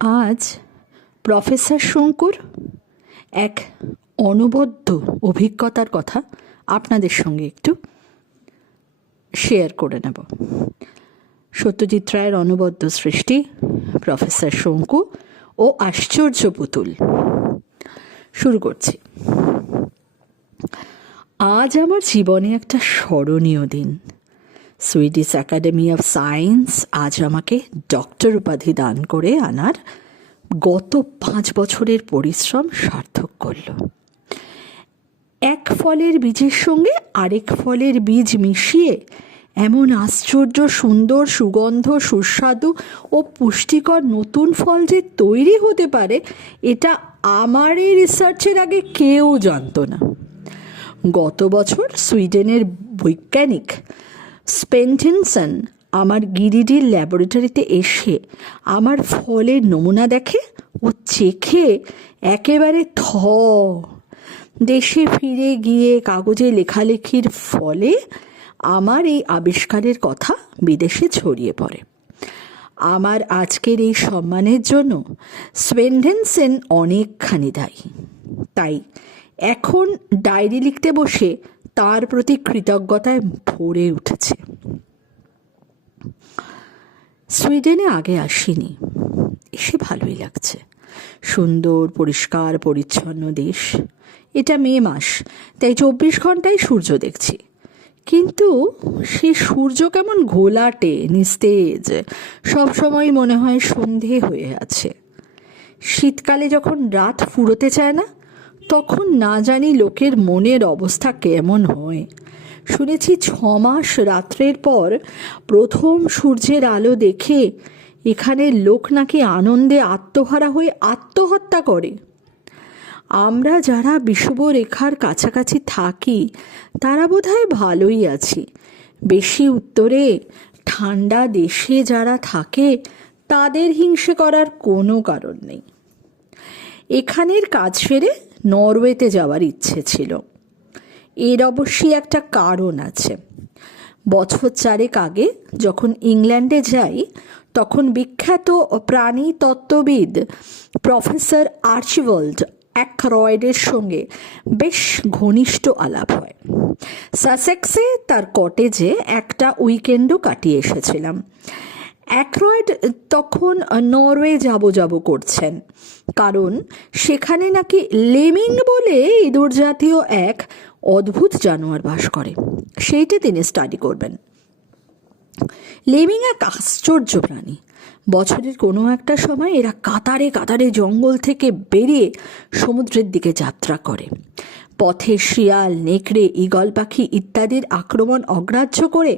আজ প্রফেসর শঙ্কুর এক অনবদ্য অভিজ্ঞতার কথা আপনাদের সঙ্গে একটু শেয়ার করে নেব। সত্যজিৎ রায়ের অনবদ্য সৃষ্টি প্রফেসর শঙ্কু ও আশ্চর্য পুতুল। শুরু করছি। আজ আমার জীবনে একটা স্মরণীয় দিন। সুইডিশ অ্যাকাডেমি অফ সায়েন্স আজ আমাকে ডক্টর উপাধি দান করে আনার গত 5 বছরের পরিশ্রম সার্থক করল। এক ফলের বীজের সঙ্গে আরেক ফলের বীজ মিশিয়ে এমন আশ্চর্য সুন্দর, সুগন্ধ, সুস্বাদু ও পুষ্টিকর নতুন ফল যে তৈরি হতে পারে, এটা আমার এই রিসার্চের আগে কেউ জানত না। গত বছর সুইডেনের বৈজ্ঞানিক স্পেন্টেনসন আমার গিরিডির ল্যাবরেটরিতে এসে আমার ফলের নমুনা দেখে ও চেখে একেবারে দেশে ফিরে গিয়ে কাগজে লেখালেখির ফলে আমার এই আবিষ্কারের কথা বিদেশে ছড়িয়ে পড়ে। আমার আজকের এই সম্মানের জন্য স্পেন্টেনসন অনেকখানি দায়ী। তাই এখন ডায়েরি লিখতে বসে তার প্রতি কৃতজ্ঞতায় ভরে উঠেছে। সুইডেনে আগে আসিনি, এসে ভালোই লাগছে। সুন্দর, পরিষ্কার, পরিচ্ছন্ন দেশ। এটা মে মাস, তাই 24 ঘন্টায় সূর্য দেখছি। কিন্তু সে সূর্য কেমন ঘোলাটে, নিস্তেজ, সবসময় মনে হয় সন্ধে হয়ে আছে। শীতকালে যখন রাত ফুরোতে চায় না, তখন না জানি লোকের মনের অবস্থা কেমন হয়। শুনেছি 6 মাস রাত্রের পর প্রথম সূর্যের আলো দেখে এখানের লোক নাকি আনন্দে আত্মহারা হয়ে আত্মহত্যা করে। আমরা যারা বিষুবরেখার কাছাকাছি থাকি তারা বোধহয় ভালোই আছি। বেশি উত্তরে ঠান্ডা দেশে যারা থাকে তাদের হিংসে করার কোনো কারণ নেই। এখানের কাজ সেরে নরওয়েতে যাওয়ার ইচ্ছে ছিল। এর অবশ্যই একটা কারণ আছে। বছর 4 আগে যখন ইংল্যান্ডে যাই, তখন বিখ্যাত প্রাণী তত্ত্ববিদ প্রফেসর আর্চিবাল্ড অ্যাকরয়েডের সঙ্গে বেশ ঘনিষ্ঠ আলাপ হয়। সাসেক্সে তার কটেজে একটা উইকেন্ডও কাটিয়ে এসেছিলাম। অ্যাকরয়েড তখন নরওয়ে যাব করছেন, কারণ সেখানে নাকি লেমিং বলে ইঁদুর জাতীয় এক অদ্ভুত জানোয়ার বাস করে। সেইটা তিনি স্টাডি করবেন। লেমিং এক আশ্চর্য প্রাণী। বছরের কোনো একটা সময় এরা কাতারে কাতারে জঙ্গল থেকে বেরিয়ে সমুদ্রের দিকে যাত্রা করে। পথে শিয়াল, নেকড়ে, ঈগল পাখি ইত্যাদির আক্রমণ অগ্রাহ্য করে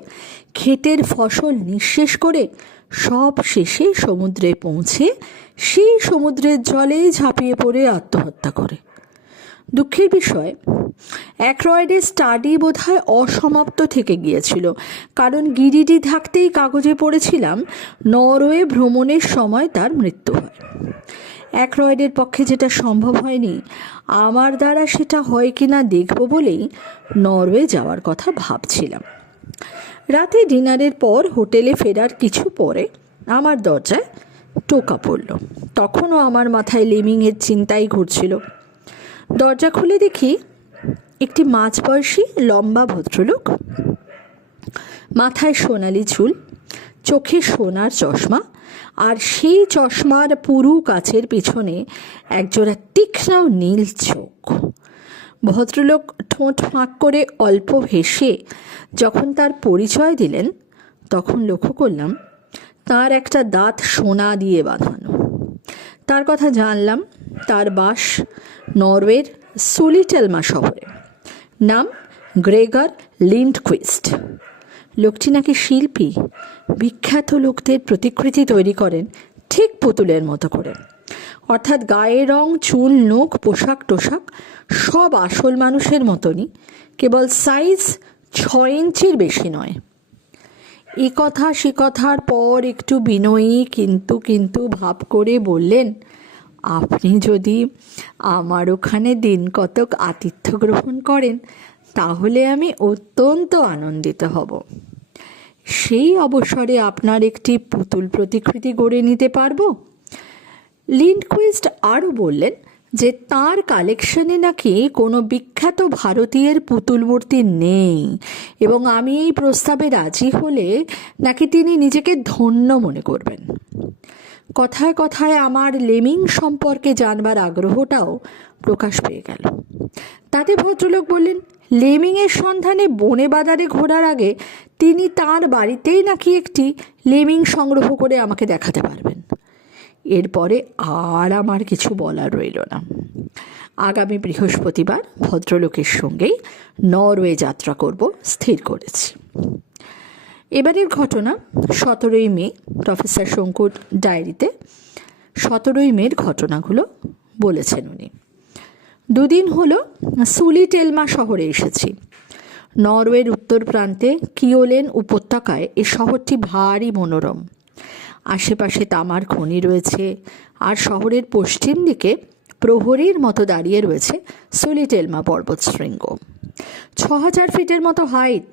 ক্ষেতের ফসল নিঃশেষ করে সব শেষে সমুদ্রে পৌঁছে সেই সমুদ্রের জলেই ঝাঁপিয়ে পড়ে আত্মহত্যা করে। দুঃখের বিষয়, অ্যাকরয়েডের স্টাডি বোধহয় অসমাপ্ত থেকে গিয়েছিল, কারণ গিরিডি থাকতেই কাগজে পড়েছিলাম নরওয়ে ভ্রমণের সময় তার মৃত্যু হয়। অ্যাকরয়েডের পক্ষে যেটা সম্ভব হয়নি, আমার দ্বারা সেটা হয় কিনা দেখব বলেই নরওয়ে যাওয়ার কথা ভাবছিলাম। রাতে ডিনারের পর হোটেলে ফেরার কিছু পরে আমার দরজায় টোকা পড়ল। তখনও আমার মাথায় লেমিংয়ের চিন্তাই ঘুরছিল। দরজা খুলে দেখি একটি মাঝবয়সী লম্বা ভদ্রলোক, মাথায় সোনালি চুল, চোখে সোনার চশমা, আর সেই চশমার পুরু কাচের পিছনে একজোড়া তীক্ষ্ণ নীল চোখ। ভদ্রলোক ঠোঁট ফাঁক করে অল্প হেসে যখন তার পরিচয় দিলেন, তখন লক্ষ্য করলাম তার একটা দাঁত সোনা দিয়ে বাঁধানো। তার কথা জানলাম তার বাস নরওয়ের সুলিটেলমা শহরে। নাম গ্রেগর লিন্ডকুইস্ট। লোকটি নাকি শিল্পী। বিখ্যাত লোকদের প্রতিকৃতি তৈরি করেন ঠিক পুতুলের মতো করে, অর্থাৎ গায়ের রং, চুল, নখ, পোশাক টোশাক সব আসল মানুষের মতনই, কেবল সাইজ 6 ইঞ্চির বেশি নয়। এ কথা সে কথার পর একটু বিনয়ী কিন্তু ভাব করে বললেন, আপনি যদি আমার ওখানে দিন কতক আতিথ্য গ্রহণ করেন তাহলে আমি অত্যন্ত আনন্দিত হব। সেই অবসরে আপনার একটি পুতুল প্রতিকৃতি গড়ে নিতে পারবো। লিন্ডকুইস্ট আরও বললেন যে তার কালেকশনে নাকি কোনো বিখ্যাত ভারতীয়ের পুতুল মূর্তি নেই, এবং আমি এই প্রস্তাবে রাজি হলে নাকি তিনি নিজেকে ধন্য মনে করবেন। কথায় কথায় আমার লেমিং সম্পর্কে জানবার আগ্রহটাও প্রকাশ পেয়ে গেল। তাতে ভদ্রলোক বললেন, লেমিংয়ের সন্ধানে বনে বাজারে ঘোরার আগে তিনি তার বাড়িতেই নাকি একটি লেমিং সংগ্রহ করে আমাকে দেখাতে পারবেন। এরপরে আর আমার কিছু বলার রইল না। আগামী বৃহস্পতিবার ভদ্রলোকের সঙ্গেই নরওয়ে যাত্রা করব স্থির করেছি। এবারের ঘটনা 17ই মে। প্রফেসর শঙ্কুর ডায়েরিতে 17ই মের ঘটনাগুলো বলেছেন উনি। 2 দিন হলো সুলিটেলমা শহরে এসেছি। নরওয়ের উত্তর প্রান্তে কিওলেন উপত্যকায় এই শহরটি ভারী মনোরম। আশেপাশে তামার খনি রয়েছে, আর শহরের পশ্চিম দিকে প্রহরীর মতো দাঁড়িয়ে রয়েছে সুলিটেলমা পর্বতশৃঙ্গ। 6000 ফিটের মতো হাইট।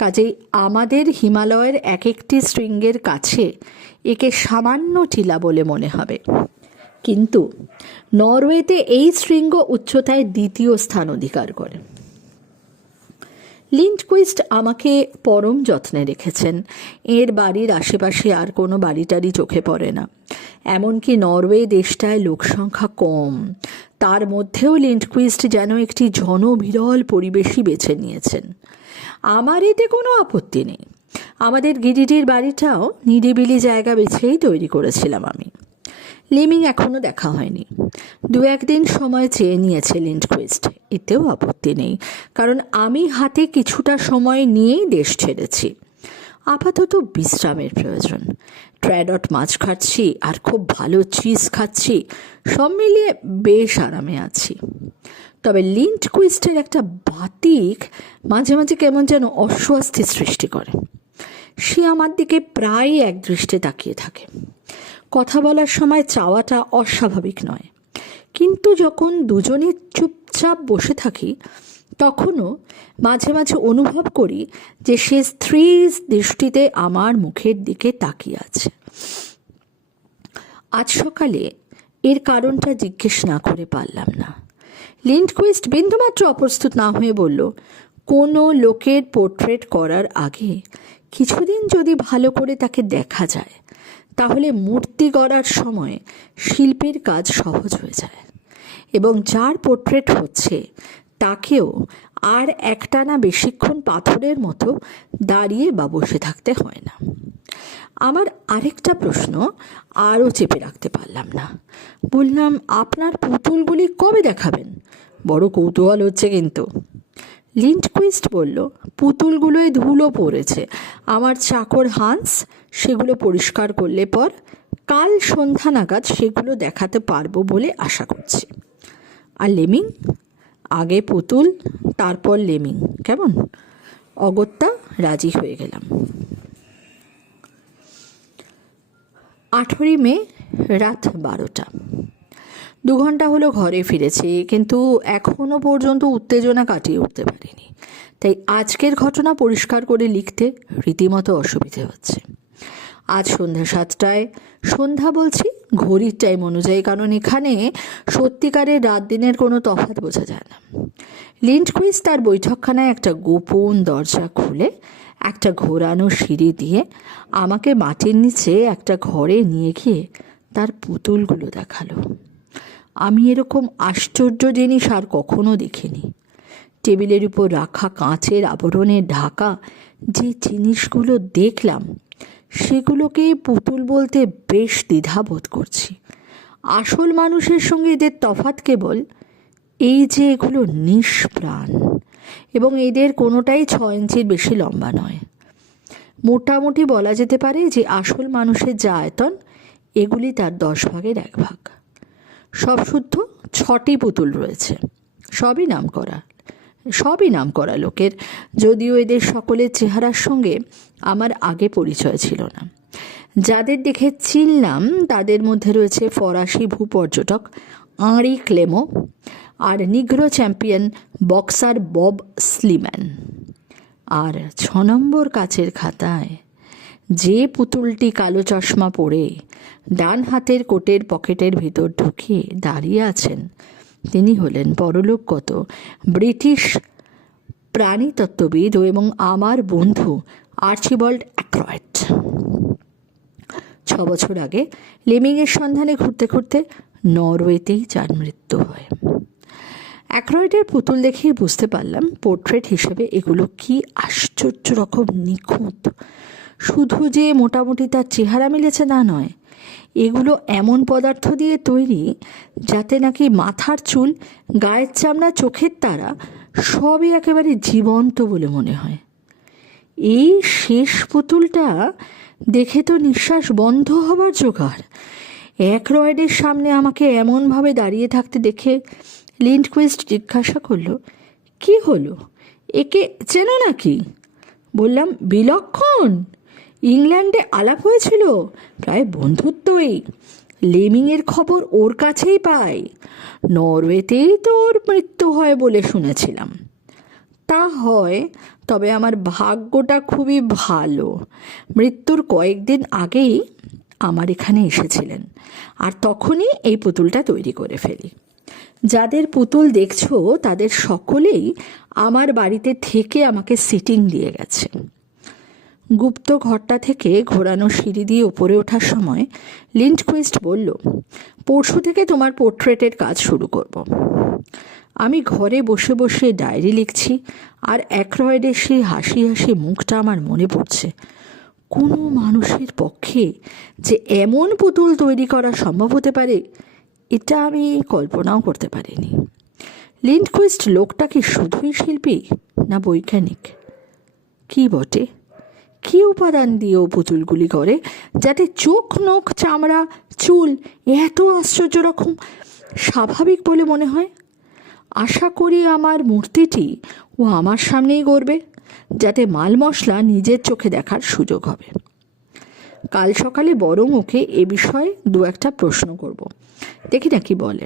কাজেই আমাদের হিমালয়ের এক একটি শৃঙ্গের কাছে একে সামান্য টিলা বলে মনে হবে, কিন্তু নরওয়েতে এই শৃঙ্গ উচ্চতায় 2য় স্থান অধিকার করে। লিন্ডকুইস্ট আমাকে পরম যত্নে রেখেছেন। এর বাড়ির আশেপাশে আর কোনো বাড়িটারি চোখে পড়ে না। এমনকি নরওয়ে দেশটায় লোকসংখ্যা কম, তার মধ্যেও লিন্ডকুইস্ট যেন একটি জনবিরল পরিবেশই বেছে নিয়েছেন। আমার এতে কোনো আপত্তি নেই। আমাদের গিরিডির বাড়িটাও নিরিবিলি জায়গা বেছেই তৈরি করেছিলাম আমি। লেমিং এখনও দেখা হয়নি। 2-1 দিন সময় চেয়ে নিয়েছে লিন্ডকুইস্ট, এতেও আপত্তি নেই, কারণ আমি হাতে কিছুটা সময় নিয়েই দেশ ছেড়েছি। আপাতত বিশ্রামের প্রয়োজন। ট্র্যাডট মাছ খাচ্ছি আর খুব ভালো চিজ খাচ্ছি, সব মিলিয়ে বেশ আরামে আছি। তবে লিন্ডকুইস্টের একটা বাতিক মাঝে মাঝে কেমন যেন অস্বস্তি সৃষ্টি করে। সে আমার দিকে প্রায় একদৃষ্টে তাকিয়ে থাকে। কথা বলার সময় চাওয়াটা অস্বাভাবিক নয়, কিন্তু যখন দুজনে চুপচাপ বসে থাকি তখনও মাঝে মাঝে অনুভব করি যে সে স্ত্রীর দৃষ্টিতে আমার মুখের দিকে তাকিয়ে আছে। আজ সকালে এর কারণটা জিজ্ঞেস না করে পারলাম না। লিন্ডকুইস্ট বিন্দুমাত্র অপ্রস্তুত না হয়ে বলল, কোনো লোকের পোর্ট্রেট করার আগে কিছুদিন যদি ভালো করে তাকে দেখা যায়, তাহলে মূর্তি গড়ার সময় শিল্পীর কাজ সহজ হয়ে যায়, এবং যার পোর্ট্রেট হচ্ছে তাকেও আর একটানা বেশিক্ষণ পাথরের মতো দাঁড়িয়ে বা বসে থাকতে হয় না। আমার আরেকটা প্রশ্ন আরও চেপে রাখতে পারলাম না। বললাম, আপনার পুতুলগুলি কবে দেখাবেন? বড় কৌতূহল হচ্ছে কিন্তু। লিন্ডকুইস্ট বলল, পুতুলগুলোয় ধুলো পড়েছে। আমার চাকর হান্স সেগুলো পরিষ্কার করলে পর কাল সন্ধ্যা নাগাদ সেগুলো দেখাতে পারবো বলে আশা করছি। আর লেমিং? আগে পুতুল, তারপর লেমিং, কেমন? অগত্যা রাজি হয়ে গেলাম। 18ই মে রাত 12টা। 2 ঘন্টা হলো ঘরে ফিরেছি, কিন্তু এখনও পর্যন্ত উত্তেজনা কাটিয়ে উঠতে পারিনি। তাই আজকের ঘটনা পরিষ্কার করে লিখতে রীতিমতো অসুবিধে হচ্ছে। আজ সন্ধ্যা 7টায়, সন্ধ্যা বলছি ঘড়ির টাইম অনুযায়ী, কারণ এখানে সত্যিকারের রাত দিনের কোনো তফাৎ বোঝা যায় না। লিন্ডকুইস্ট তার বৈঠকখানায় একটা গোপন দরজা খুলে একটা ঘোরানো সিঁড়ি দিয়ে আমাকে মাটির নিচে একটা ঘরে নিয়ে গিয়ে তার পুতুলগুলো দেখালো। আমি এরকম আশ্চর্য জিনিস আর কখনো দেখিনি। টেবিলের উপর রাখা কাঁচের আবরণে ঢাকা যে জিনিসগুলো দেখলাম, সেগুলোকে পুতুল বলতে বেশ দ্বিধাবোধ করছি। আসল মানুষের সঙ্গে এদের তফাৎ কেবল এই যে এগুলো নিষ্প্রাণ, এবং এদের কোনোটাই 6 ইঞ্চির বেশি লম্বা নয়। মোটামুটি বলা যেতে পারে যে আসল মানুষের যা আয়তন, এগুলি তার 10 ভাগের 1 ভাগ। সব শুদ্ধ 6টি পুতুল রয়েছে, সবই নাম করা লোকের, যদিও এদের সকলের চেহারার সঙ্গে আমার আগে পরিচয় ছিল না। যাদের দেখে চিনলাম তাদের মধ্যে রয়েছে ফরাসি ভূপর্যটক আঁরি ক্লেমো আর Negro champion boxer Bob Sleeman. আর 6 নম্বর কাচের খাতায় যে পুতুলটি কালো চশমা পরে ডান হাতের কোটের পকেটের ভিতর ঢুকিয়ে দাঁড়িয়ে আছেন তিনি হলেন পরলোকগত ব্রিটিশ প্রাণীতত্ত্ববিদ এবং আমার বন্ধু আর্চিবাল্ড অ্যাক্রয়েড। 6 বছর আগে লেমিংয়ের সন্ধানে ঘুরতে ঘুরতে নরওয়েতেই যার মৃত্যু হয়। অ্যাক্রয়েডের পুতুল দেখেই বুঝতে পারলাম পোর্ট্রেট হিসেবে এগুলো কি আশ্চর্য রকম নিখুঁত। শুধু যে মোটামুটি তার চেহারা মিলেছে তা নয়, এগুলো এমন পদার্থ দিয়ে তৈরি যাতে নাকি মাথার চুল, গায়ের চামড়া, চোখের তারা সবই একেবারে জীবন্ত বলে মনে হয়। এই শেষ পুতুলটা দেখে তো নিঃশ্বাস বন্ধ হবার জোগাড়। অ্যাক্রয়েডের সামনে আমাকে এমনভাবে দাঁড়িয়ে থাকতে দেখে লিন্ডকুইস্ট জিজ্ঞাসা করলো, কি হলো, একে চেনো নাকি? বললাম, বিলক্ষণ, ইংল্যান্ডে আলাপ হয়েছিল, প্রায় বন্ধুত্বই। লেমিংয়ের খবর ওর কাছেই পাই। নরওয়েতেই তো ওর মৃত্যু হয় বলে শুনেছিলাম। তা হয়, তবে আমার ভাগ্যটা খুবই ভালো। মৃত্যুর কয়েকদিন আগেই আমার এখানে এসেছিলেন, আর তখনই এই পুতুলটা তৈরি করে ফেলি। যাদের পুতুল দেখছো তাদের সকলেই আমার বাড়িতে থেকে আমাকে সিটিং দিয়ে গেছে। গুপ্ত ঘরটা থেকে ঘোরানো সিঁড়ি দিয়ে উপরে ওঠার সময় লিন্ডকুইস্ট বলল, পরশু থেকে তোমার পোর্ট্রেটের কাজ শুরু করব। আমি ঘরে বসে বসে ডায়েরি লিখছি, আর অ্যাক্রয়েডের সেই হাসি হাসি মুখটা আমার মনে পড়ছে। কোনো মানুষের পক্ষে যে এমন পুতুল তৈরি করা সম্ভব হতে পারে এটা আমি কল্পনাও করতে পারিনি। লিন্ডকুইস্ট লোকটা কি শুধুই শিল্পী না বৈজ্ঞানিক? কি বটে, কী উপাদান দিয়ে ও পুতুলগুলি করে যাতে চোখ, নখ, চামড়া, চুল এত আশ্চর্য রকম স্বাভাবিক বলে মনে হয়? আশা করি আমার মূর্তিটি ও আমার সামনেই গড়বে, যাতে মাল মশলা নিজের চোখে দেখার সুযোগ হবে। কাল সকালে বরং ওকে এ বিষয়ে 2-1টা প্রশ্ন করব, দেখি না কি বলে।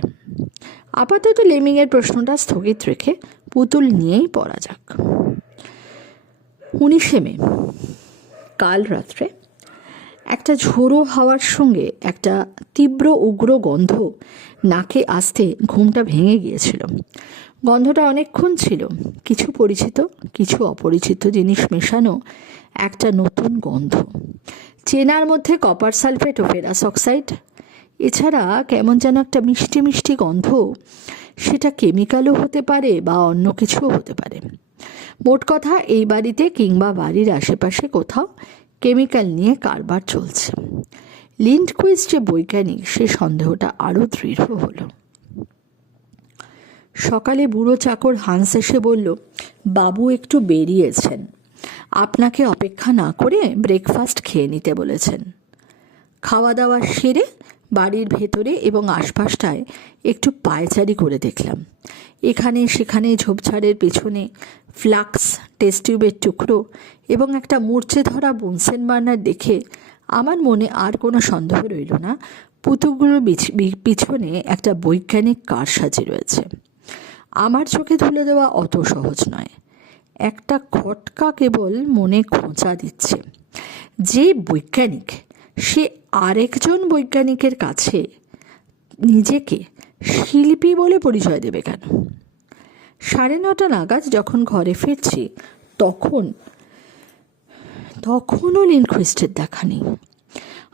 আপাতত লেমিংয়ের প্রশ্নটা স্থগিত রেখে পুতুল নিয়েই পড়া যাক। 19শে মে, কাল রাত্রে একটা ঝোড়ো হাওয়ার সঙ্গে একটা তীব্র উগ্র গন্ধ নাকে আসতে ঘুমটা ভেঙে গিয়েছিল। গন্ধটা অনেকক্ষণ ছিল, কিছু পরিচিত কিছু অপরিচিত জিনিস মেশানো একটা নতুন গন্ধ। চেনার মধ্যে কপার সালফেট ও ফেরাস অক্সাইড, এছাড়া কেমন যেন একটা মিষ্টি মিষ্টি গন্ধ। সেটা কেমিক্যালও হতে পারে বা অন্য কিছুও হতে পারে। মোট কথা, এই বাড়িতে কিংবা বাড়ির আশেপাশে কোথাও কেমিক্যাল নিয়ে কারবার চলছে। লিন্ডকুইস্ট যে বৈজ্ঞানিক সে সন্দেহটা আরও দৃঢ় হলো। সকালে বুড়ো চাকর হান্স এসে বলল, বাবু একটু বেরিয়েছেন, আপনাকে অপেক্ষা না করে ব্রেকফাস্ট খেয়ে নিতে বলেছেন। খাওয়া দাওয়া সেরে বাড়ির ভেতরে এবং আশপাশটায় একটু পায়চারি করে দেখলাম। এখানে সেখানে ঝোপঝাড়ের পেছনে ফ্লাক্স, টেস্ট টিউবের টুকরো এবং একটা মূর্ছে ধরা বুনসেন বার্নার দেখে আমার মনে আর কোনো সন্দেহ রইল না পুতুলগুলোর পিছনে একটা বৈজ্ঞানিক কারসাজি রয়েছে। আমার চোখে তুলে দেওয়া অত সহজ নয়। একটা খটকা কেবল মনে খোঁচা দিচ্ছে, যে বৈজ্ঞানিক সে আরেকজন বৈজ্ঞানিকের কাছে নিজেকে শিল্পী বলে পরিচয় দেবে কেন? 9:30 নাগাদ যখন ঘরে ফিরছি তখনও লিন্ডকুইস্টের দেখা নেই।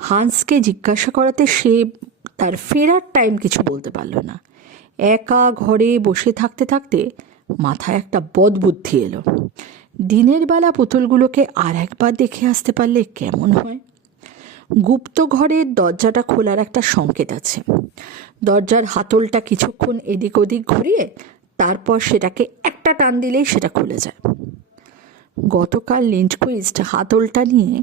হান্সকে জিজ্ঞাসা করাতে সে তার ফেরার টাইম কিছু বলতে পারল না। একা ঘরে বসে থাকতে থাকতে মাথায় একটা বদবুদ্ধি এলো। দিনের বেলা পুতুলগুলোকে আর একবার দেখে আসতে পারলে কেমন হয়। গুপ্ত ঘরের দরজাটা খোলার একটা সংকেত আছে। দরজার হাতলটা কিছুক্ষণ এদিক ওদিক ঘুরিয়ে তারপর সেটাকে একটা টান দিলেই সেটা খুলে যায়। গতকাল লিন্ডকুইস্ট হাতলটা নিয়ে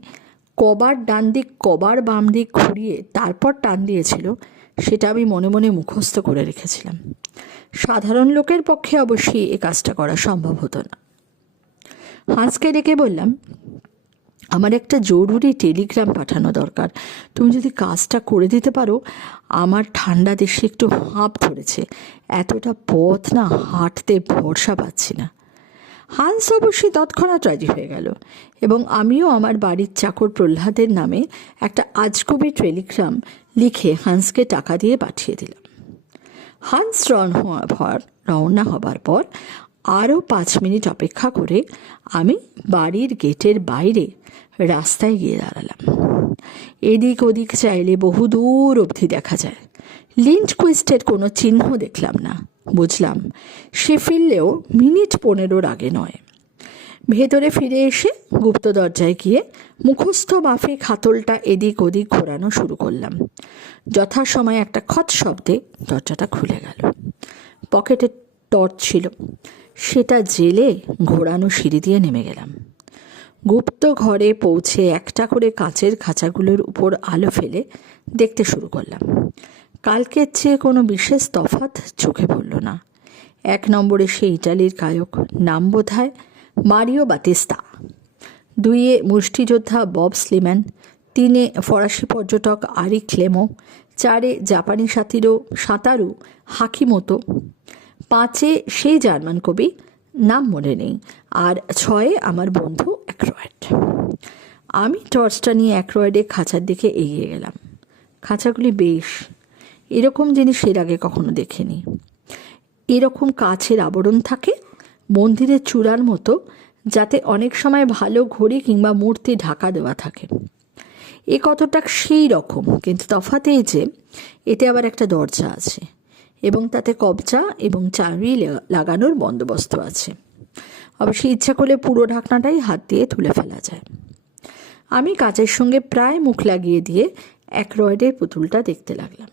কবার ডান দিক কবার বাম দিক ঘুরিয়ে তারপর টান দিয়েছিল, সেটা আমি মনে মনে মুখস্থ করে রেখেছিলাম। সাধারণ লোকের পক্ষে অবশ্যই এ কাজটা করা সম্ভব হতো না। হাঁসকে ডেকে বললাম, আমার একটা জরুরি টেলিগ্রাম পাঠানো দরকার, তুমি যদি কাজটা করে দিতে পারো। আমার ঠান্ডা দেশে একটু হাঁপ ধরেছে, এতটা পথ না হাঁটতে ভরসা পাচ্ছি না। হান্স অবশ্যই তৎক্ষণাৎ রাজি হয়ে গেল এবং আমিও আমার বাড়ির চাকর প্রহ্লাদের নামে একটা আজগুবি টেলিগ্রাম লিখে হান্সকে টাকা দিয়ে পাঠিয়ে দিলাম। হান্স রওনা হবার পর আরও 5 মিনিট অপেক্ষা করে আমি বাড়ির গেটের বাইরে রাস্তায় গিয়ে দাঁড়ালাম। এদিক ওদিক চাইলে বহু দূর অবধি দেখা যায়। লিন্ডকুইস্টের কোনো চিহ্ন দেখলাম না। বুঝলাম সে ফিরলেও মিনিট 15 আগে নয়। ভেতরে ফিরে এসে গুপ্ত দরজায় গিয়ে মুখস্থ মাফিক হাতলটা এদিক ওদিক ঘোরানো শুরু করলাম। যথাসময়ে একটা খট শব্দে দরজাটা খুলে গেল। পকেটে টর্চ ছিল, সেটা জেলে ঘোরানো সিঁড়ি দিয়ে নেমে গেলাম। গুপ্ত ঘরে পৌঁছে একটা করে কাচের খাঁচাগুলোর উপর আলো ফেলে দেখতে শুরু করলাম। কালকের চেয়ে কোনো বিশেষ তফাৎ চোখে পড়ল না। 1 নম্বরে সে ইটালির গায়ক, নাম বোধহয় মারিও বাতিস্তা। 2-এ মুষ্টিযোদ্ধা বব স্লিম্যান। 3-এ ফরাসি পর্যটক আরি ক্লেমো। 4-এ জাপানি সাঁতারু হাকিমোতো। 5-এ সেই জার্মান কবি, নাম মনে নেই। আর 6-এ আমার বন্ধু অ্যাক্রয়েড। আমি টর্চটা নিয়ে অ্যাক্রয়েডের খাঁচার দিকে এগিয়ে গেলাম। খাঁচাগুলি বেশ, এরকম জিনিস এর আগে কখনো দেখিনি। এরকম কাচের আবরণ থাকে মন্দিরের চূড়ার মতো, যাতে অনেক সময় ভালো ঘড়ি কিংবা মূর্তি ঢাকা দেওয়া থাকে। এ কতটা সেই রকম, কিন্তু তফাৎ এই যে এতে আবার একটা দরজা আছে এবং তাতে কবজা এবং চাবি লাগানোর বন্দোবস্ত আছে। অবশ্যই ইচ্ছা করলে পুরো ঢাকনাটাই হাত দিয়ে তুলে ফেলা যায়। আমি কাচের সঙ্গে প্রায় মুখ লাগিয়ে দিয়ে অ্যাক্রয়েডের পুতুলটা দেখতে লাগলাম।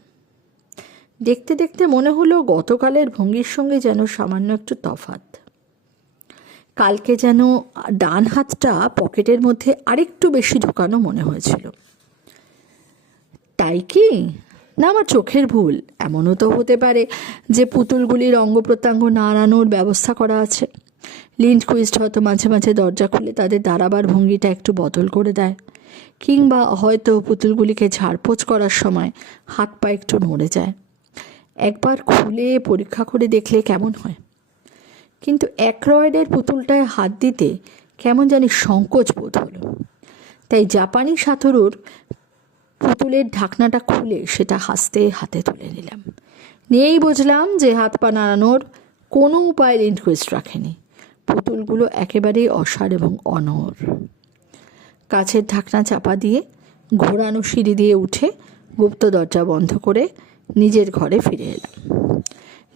দেখতে দেখতে মনে হলো গতকালের ভঙ্গির সঙ্গে যেন সামান্য একটু তফাৎ। কালকে যেন ডান হাতটা পকেটের মধ্যে আরেকটু বেশি ঢোকানো মনে হয়েছিল। তাই কি না আমার চোখের ভুল? এমনও তো হতে পারে যে পুতুলগুলির অঙ্গ প্রত্যঙ্গ নাড়ানোর ব্যবস্থা করা আছে। লিন্ডকুইস্ট হয়তো মাঝে মাঝে দরজা খুলে তাদের দাঁড়াবার ভঙ্গিটা একটু বদল করে দেয়, কিংবা হয়তো পুতুলগুলিকে ঝাড়পোছ করার সময় হাত পা একটু নড়ে যায়। একবার খুলে পরীক্ষা করে দেখলে কেমন হয়। কিন্তু অ্যাক্রয়েডের পুতুলটায় হাত দিতে কেমন জানি সংকোচ বোধ হলো। তাই জাপানি সাঁতারুর পুতুলের ঢাকনাটা খুলে সেটা হাতে তুলে নিলাম। নিয়েই বুঝলাম যে হাত পা নাড়ানোর কোনো উপায় লিন্ডকুইস্ট রাখেনি। পুতুলগুলো একেবারেই অসাড় এবং অনড়। কাছের ঢাকনা চাপা দিয়ে ঘোরানো সিঁড়ি দিয়ে উঠে গুপ্ত দরজা বন্ধ করে নিজের ঘরে ফিরে এলাম।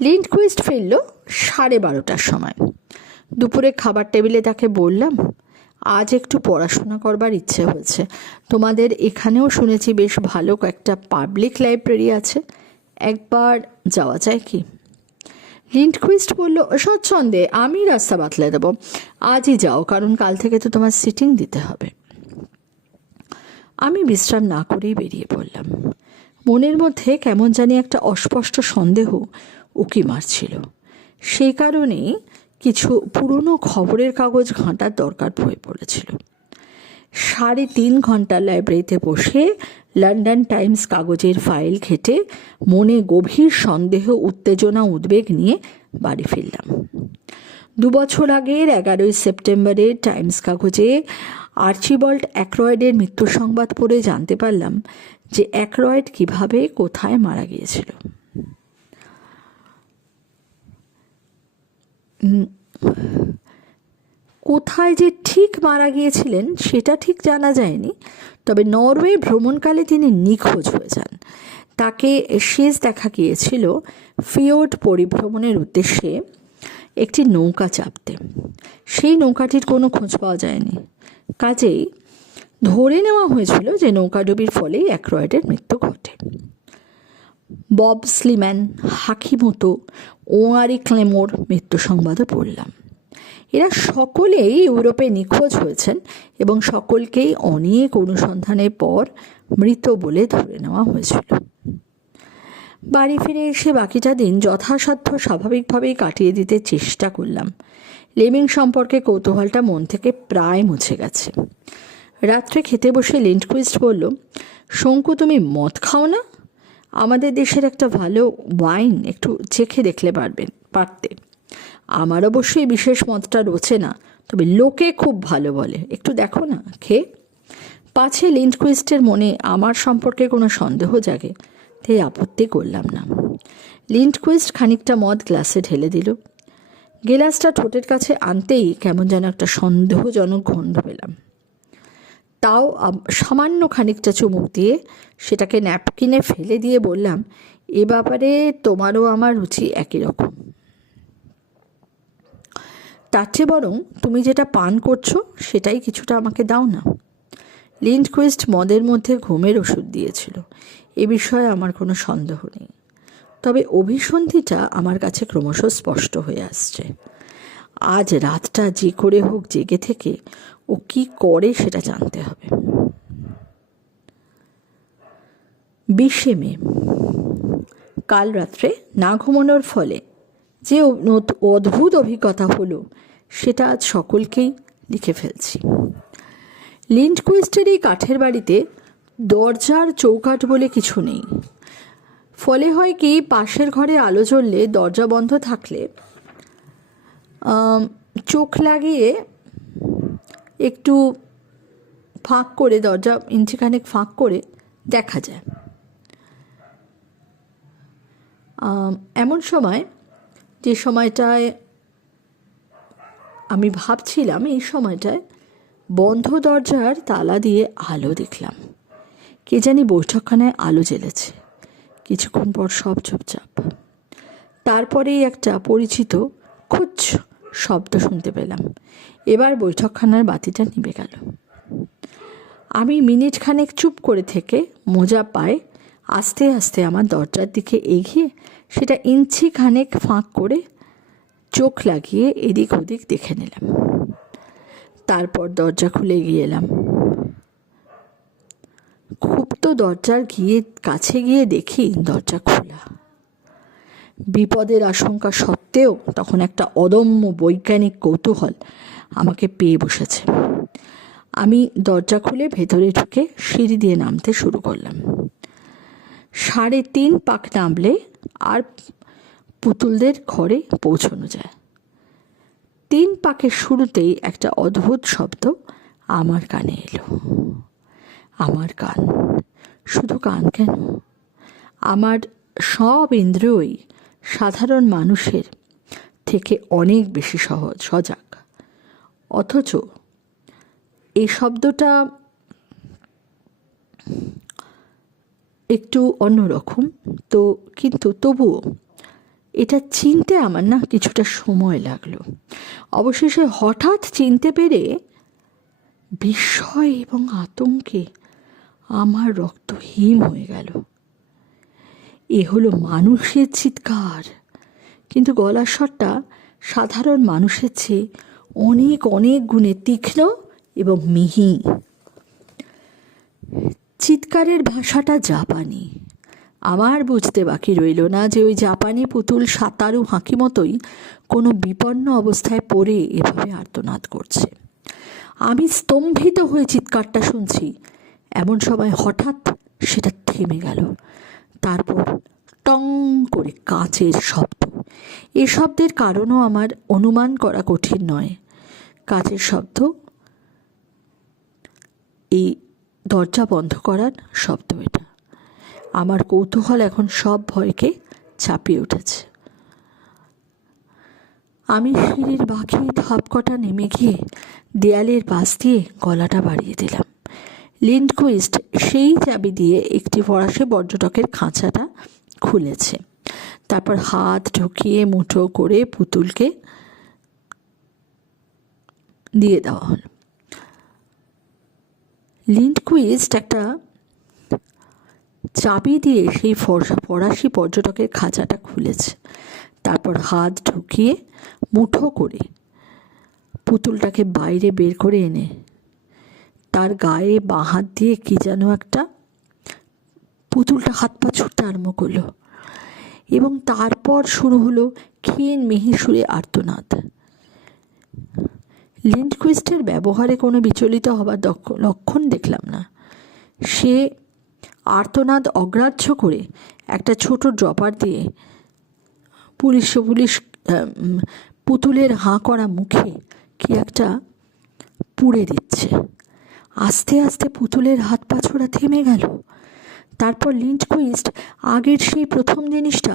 লিন্ডকুইস্ট ফিরল 12:30টার সময়। দুপুরে খাবার টেবিলে তাকে বললাম, আজ একটু পড়াশোনা করবার ইচ্ছে হয়েছে। তোমাদের এখানেও শুনেছি বেশ ভালো কয়েকটা পাবলিক লাইব্রেরি আছে, একবার যাওয়া যায় কি? লিন্ডকুইস্ট বলল, স্বচ্ছন্দে, আমি রাস্তা বাতলে দেবো। আজই যাও, কারণ কাল থেকে তো তোমার সিটিং দিতে হবে। আমি বিশ্রাম না করেই বেরিয়ে পড়লাম। মনের মধ্যে কেমন জানি একটা অস্পষ্ট সন্দেহ উকি মারছিল। সেই কারণেই কিছু পুরনো খবরের কাগজ ঘাঁটার দরকার হয়ে পড়েছিল। 3.5 ঘন্টা লাইব্রেরিতে বসে লন্ডন টাইমস কাগজের ফাইল ঘেঁটে মনে গভীর সন্দেহ, উত্তেজনা, উদ্বেগ নিয়ে বাড়ি ফিরলাম। 2 বছর আগের 11ই সেপ্টেম্বরের টাইমস কাগজে আর্চিবাল্ড অ্যাক্রয়েডের মৃত্যু সংবাদ পড়ে জানতে পারলাম যে অ্যাক্রয়েড কিভাবে কোথায় মারা গিয়েছিল। কোথায় যে ঠিক মারা গিয়েছিলেন সেটা ঠিক জানা যায়নি, তবে নরওয়ে ভ্রমণকালে তিনি নিখোঁজ হয়ে যান। তাকে শেষ দেখা গিয়েছিল ফিওর্ড পরিভ্রমণের উদ্দেশ্যে একটি নৌকা চাপতে। সেই নৌকাটির কোনো খোঁজ পাওয়া যায়নি, কাজেই ধরে নেওয়া হয়েছিল যে নৌকাডুবির ফলেই অ্যাক্রয়েডের মৃত্যু ঘটে। বব স্লিম্যান, হাকিমোতো ও আরি ক্লেমোর মৃত্যু সংবাদও পড়লাম। এরা সকলেই ইউরোপে নিখোঁজ হয়েছেন এবং সকলকেই অনেক অনুসন্ধানের পর মৃত বলে ধরে নেওয়া হয়েছিল। বাড়ি ফিরে এসে বাকিটা দিন যথাসাধ্য স্বাভাবিকভাবেই কাটিয়ে দিতে চেষ্টা করলাম। লেমিং সম্পর্কে কৌতূহলটা মন থেকে প্রায় মুছে গেছে। রাত্রে খেতে বসে লিন্ডকুইস্ট বলল, শঙ্কু, তুমি মদ খাও না? আমাদের দেশের একটা ভালো ওয়াইন একটু চেখে দেখলে পারতে। আমার অবশ্যই বিশেষ মদটা রোচে না, তবে লোকে খুব ভালো বলে, একটু দেখো না খেয়ে। পাছে লিন্ডকুইস্টের মনে আমার সম্পর্কে কোনো সন্দেহ জাগে, তাই আপত্তি করলাম না। লিন্ডকুইস্ট খানিকটা মদ গ্লাসে ঢেলে দিল। গেলাসটা ঠোঁটের কাছে আনতেই কেমন যেন একটা সন্দেহজনক গন্ধ পেলাম। তাও সামান্য খানিকটা চুমুক দিয়ে সেটাকে ন্যাপকিনে ফেলে দিয়ে বললাম, এ ব্যাপারে তোমারও আমার রুচি একই রকম। তার চেয়ে বরং তুমি যেটা পান করছো সেটাই কিছুটা আমাকে দাও না। লিন্ডকুইস্ট মদের মধ্যে ঘুমের ওষুধ দিয়েছিল, এ বিষয়ে আমার কোনো সন্দেহ নেই। তবে অভিসন্ধিটা আমার কাছে ক্রমশ স্পষ্ট হয়ে আসছে। আজ রাতটা যে করে হোক জেগে থেকে ও কি করে সেটা জানতে হবে। 20শে মে। কাল রাত্রে না ঘুমানোর ফলে যে অদ্ভুত অভিজ্ঞতা হলো সেটা আজ সকলকেই লিখে ফেলছি। লিন্ডকুইস্টের এই কাঠের বাড়িতে দরজার চৌকাঠ বলে কিছু নেই। ফলে হয় কি, পাশের ঘরে আলো জ্বললে দরজা বন্ধ থাকলে চোখ লাগিয়ে একটু ফাঁক করে, দরজা ইঞ্চিখানেক ফাঁক করে দেখা যায়। এমন সময়, যে সময়টায় আমি ভাবছিলাম, এই সময়টায় বন্ধ দরজার তালা দিয়ে আলো দেখলাম। কে জানি বৈঠকখানায় আলো জ্বেলেছে। কিছুক্ষণ পর সব চুপচাপ। তারপরেই একটা পরিচিত খুচ শব্দ শুনতে পেলাম। এবার বৈঠকখানার বাতিটা নিভে গেল। আমি মিনিট খানেক চুপ করে থেকে মোজা পায়ে আস্তে আস্তে আমার দরজার দিকে এগিয়ে সেটা ইঞ্চি খানেক ফাঁক করে চোখ লাগিয়ে এদিক ওদিক দেখে নিলাম। তারপর দরজা খুলে গিয়ে এলাম। খুব তো দরজার কাছে গিয়ে দেখি দরজা খোলা। বিপদের আশঙ্কা সত্ত্বেও তখন একটা অদম্য বৈজ্ঞানিক কৌতূহল আমাকে পেয়ে বসেছে। আমি দরজা খুলে ভেতরে ঢুকে সিঁড়ি দিয়ে নামতে শুরু করলাম। 3.5 পাক নামলে আর পুতুলদের ঘরে পৌঁছানো যায়। 3 পাকের শুরুতেই একটা অদ্ভুত শব্দ আমার কানে এলো। আমার কান, শুধু কান কেন, আমার সব ইন্দ্রিয়ই সাধারণ মানুষের থেকে অনেক বেশি সজাগ। অথচ এই শব্দটা একটু অন্যরকম তো, কিন্তু তবুও এটা চিনতে আমার না কিছুটা সময় লাগলো। অবশেষে হঠাৎ চিনতে পেরে বিস্ময় এবং আতঙ্কে আমার রক্ত হিম হয়ে গেল। এ হলো মানুষের চিৎকার, কিন্তু গলার স্বরটা সাধারণ মানুষের চেয়ে অনেক অনেক গুণে তীক্ষ্ণ এবং মিহি। চিৎকারের ভাষাটা জাপানি। আমার বুঝতে বাকি রইল না যে ওই জাপানি পুতুল সাঁতারু হাঁকি মতোই কোনো বিপন্ন অবস্থায় পড়ে এভাবে আর্তনাদ করছে। আমি স্তম্ভিত হয়ে চিৎকারটা শুনছি। এমন সময় হঠাৎ সেটা থেমে গেল। তারপর টং করে কাঁচের শব্দ। এ শব্দের কারণও আমার অনুমান করা কঠিন নয়। কাঁচের শব্দ এই দরজা বন্ধ করার শব্দ। এটা আমার কৌতূহল এখন সব ভয়কে চাপিয়ে উঠেছে। আমি সিঁড়ির বাকি ধাপকটা নেমে গিয়ে দেয়ালের পাশ দিয়ে গলাটা বাড়িয়ে দিলাম। লিন্ডকুইস্ট সেই চাবি দিয়ে একটি ফরাসি পর্যটকের খাঁচাটা খুলেছে। তারপর হাত ঢুকিয়ে মুঠো করে পুতুলকে দিয়ে দেওয়া হলো। লিন্ডকুইস্ট একটা চাবি দিয়ে সেই ফরাসি পর্যটকের খাঁচাটা খুলেছে। তারপর হাত ঢুকিয়ে মুঠো করে পুতুলটাকে বাইরে বের করে এনে তার গায়ে বাঁ হাত দিয়ে কি যেন একটা, পুতুলটা হাত পা ছুটতে আরম্ভ করলো এবং তারপর শুরু হলো ক্ষীণ মিহি সুরে আর্তনাদ। লিন্ডকুইস্টের ব্যবহারে কোনো বিচলিত হবার লক্ষণ দেখলাম না। সে আর্তনাদ অগ্রাহ্য করে একটা ছোট ড্রপার দিয়ে পুলিশ পুতুলের হাঁ করা মুখে কি একটা পুড়ে দিচ্ছে। আস্তে আস্তে পুতুলের হাত পা ছোড়া থেমে গেল। তারপর লিন্ডকুইস্ট আগের সেই প্রথম জিনিসটা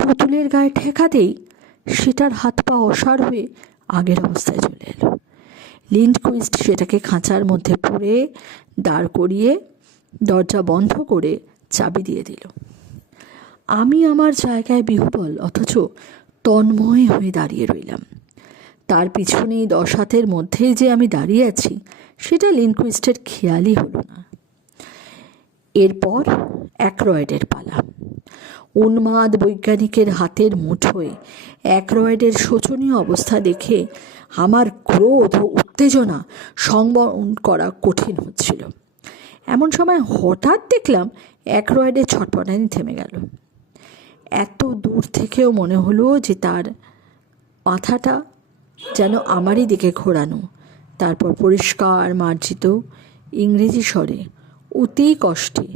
পুতুলের গায়ে ঠেকাতেই সেটার হাত পা অসাড় হয়ে আগের অবস্থায় চলে এলো। লিন্ডকুইস্ট সেটাকে খাঁচার মধ্যে পুরে দাঁড় করিয়ে দরজা বন্ধ করে চাবি দিয়ে দিল। আমি আমার জায়গায় বিহ্বল অথচ তন্ময় হয়ে দাঁড়িয়ে রইলাম। তার পিছনেই 10 হাতের মধ্যেই যে আমি দাঁড়িয়ে আছি সেটা লিন্ডকুইস্টের খেয়ালই হলো না। এরপর অ্যাক্রয়েডের পালা। উন্মাদ বৈজ্ঞানিকের হাতের মুঠোয় অ্যাক্রয়েডের শোচনীয় অবস্থা দেখে আমার ক্রোধ ও উত্তেজনা সংবরণ করা কঠিন হচ্ছিল। এমন সময় হঠাৎ দেখলাম অ্যাক্রয়েডের ছটপটানি থেমে গেল। এত দূর থেকেও মনে হলো যে তার মাথাটা যেন আমারই দিকে ঘোরানো। তারপর পরিষ্কার মার্জিত ইংরেজি স্বরে অতি কষ্টে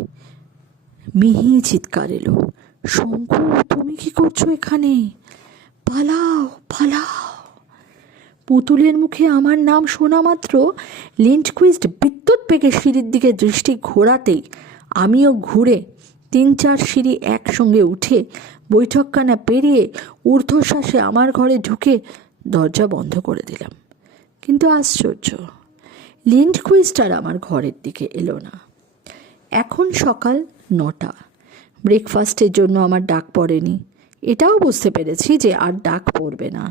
মিহি চিৎকার এলো, শঙ্কু তুমি কি করছো এখানে? পালাও পালাও। পুতুলের মুখে আমার নাম শোনা মাত্র লিন্ডকুইস্ট বিদ্যুৎ বেগে সিঁড়ির দিকে দৃষ্টি ঘোরাতেই আমিও ঘুরে 3-4 সিঁড়ি একসঙ্গে উঠে বৈঠকখানা পেরিয়ে ঊর্ধ্বশ্বাসে আমার ঘরে ঢুকে দরজা বন্ধ করে দিলাম। কিন্তু আশ্চর্য, লিন্ডকুইস্ট আর আমার ঘরের দিকে এলো না। এখন সকাল 9টা। ব্রেকফাস্টের জন্য আমার ডাক পড়েনি। এটাও বুঝতে পেরেছি যে আর ডাক পড়বে না।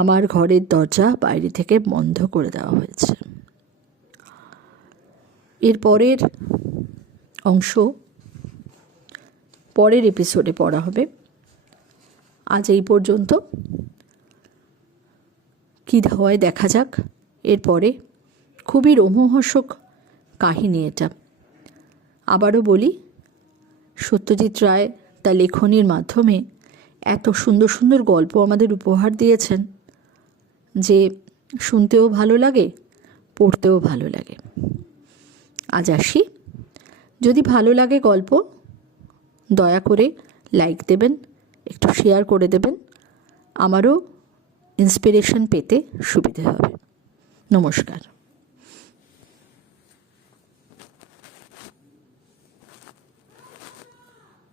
আমার ঘরের দরজা বাইরে থেকে বন্ধ করে দেওয়া হয়েছে। এর পরের অংশ পরের এপিসোডে পড়া হবে। আজ এই পর্যন্ত। কী হয় দেখা যাক এরপরে। খুবই রোমহর্ষক কাহিনী এটা। আবারও বলি, সত্যজিৎ রায় তার লেখনীর মাধ্যমে এত সুন্দর সুন্দর গল্প আমাদের উপহার দিয়েছেন যে শুনতেও ভালো লাগে, পড়তেও ভালো লাগে। আজ আসি। যদি ভালো লাগে গল্প, দয়া করে লাইক দেবেন, একটু শেয়ার করে দেবেন। আমারও ইন্সপিরেশন পেতে সুবিধে হবে। নমস্কার।